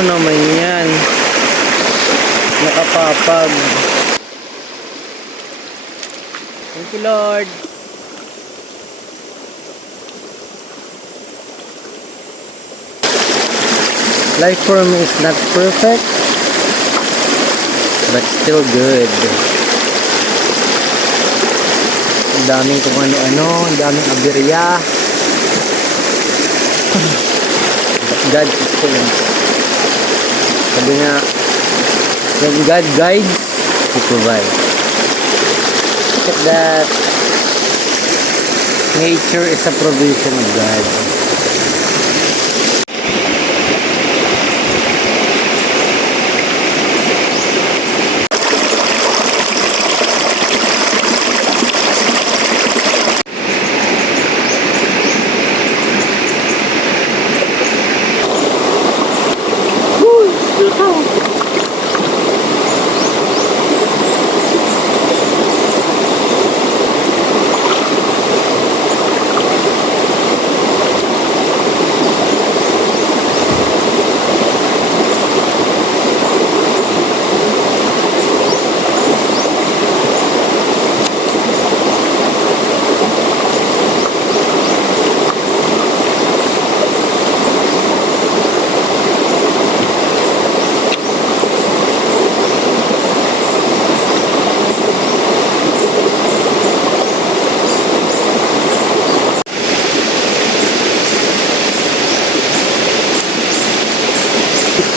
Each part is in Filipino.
Ano naman yan? Nakapapag. Thank you, Lord. Life for me is not perfect, but still good. Ang daming kung ano-ano, ang daming aberya. But God sustains. Sabi nga, when God guides, He provides. Look at that. Nature is a provision of God.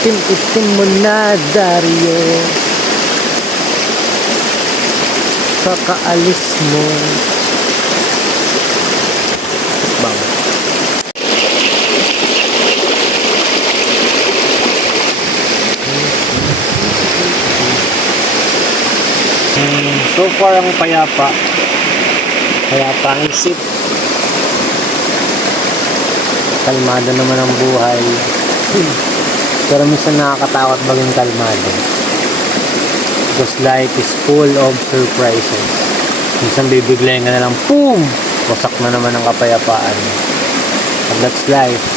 Itim mo na, Dario. Kakaalis mo. Bang. So far ang payapa. Payapa ang isip. Kalmado naman ang buhay. Pero minsan nakakatakot maging kalmado. Because life is full of surprises. Minsan bibiglayin ka na lang, boom! Wasak na naman ang kapayapaan. But that's life.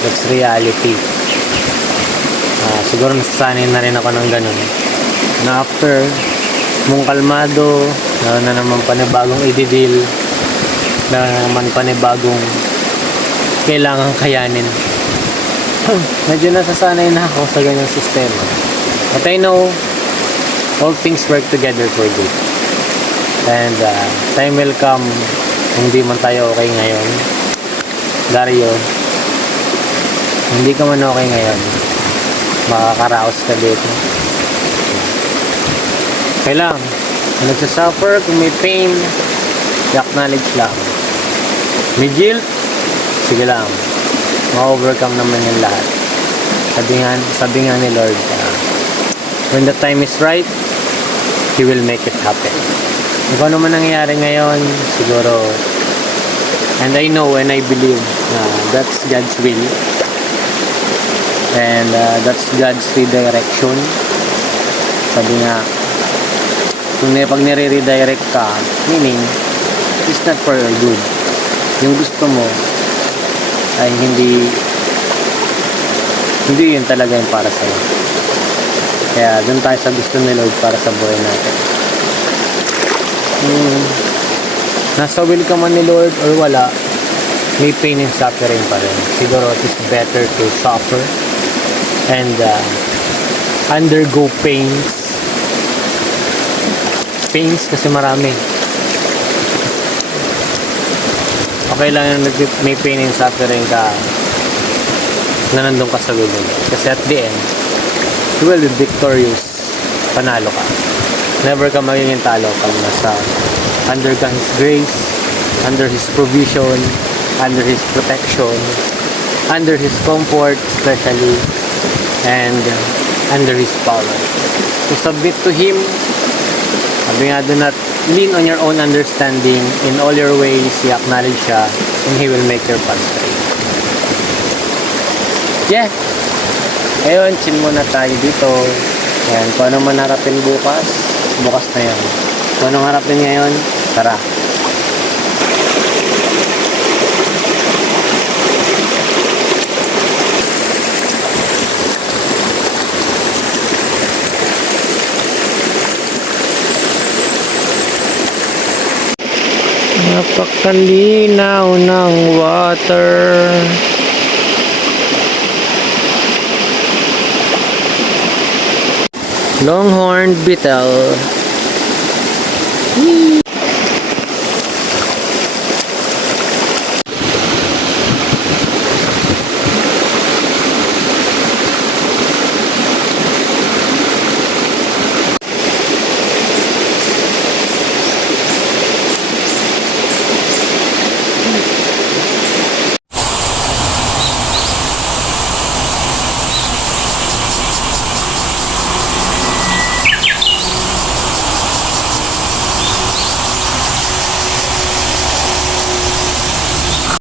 That's reality. Siguro nasasanay na rin ako ng ganun. Na after mong kalmado, na naman panibagong ididil, na naman panibagong kailangang kayanin. Medyo nasasanay na ako sa ganyang sistema. But I know all things work together for good. And time will come kung hindi man tayo okay ngayon. Dario, hindi ka man okay ngayon, makakaraos ka dito. Okay lang, kung nagsasuffer, kung may pain, i-acknowledge lang. May guilt, sige lang, ma-overcome naman yung lahat. Sabi nga ni Lord, when the time is right, He will make it happen. Kung ano man nangyayari ngayon, siguro, and I know and I believe na that's God's will, and that's God's redirection. Sabi nga, kung pag nire-redirect ka, meaning it's not for your good. Yung gusto mo ay hindi yun talaga yung para sa'yo. Kaya dun tayo sa gusto ni Lord para sa buhay natin. Nasa will ka man ni Lord or wala, may pain and suffering pa rin. Siguro it is better to suffer and undergo pains kasi marami. Okay lang yung may pain and suffering ka na nandun ka sa will. Kasi at the end, you will be victorious. Panalo ka. Never ka magiging talo kung nasa under ka His grace, under His provision, under His protection, under His comfort especially, and under His power. To submit to Him. Sabi nga, do not lean on your own understanding. In all your ways, i-acknowledge siya, and He will make your path straight. Yeah. Ayun, chill muna tayo dito. Ayan, kung ano man harapin bukas na yun. Kung anong harapin ngayon, tara. Napakalinaw ng water. Longhorn beetle.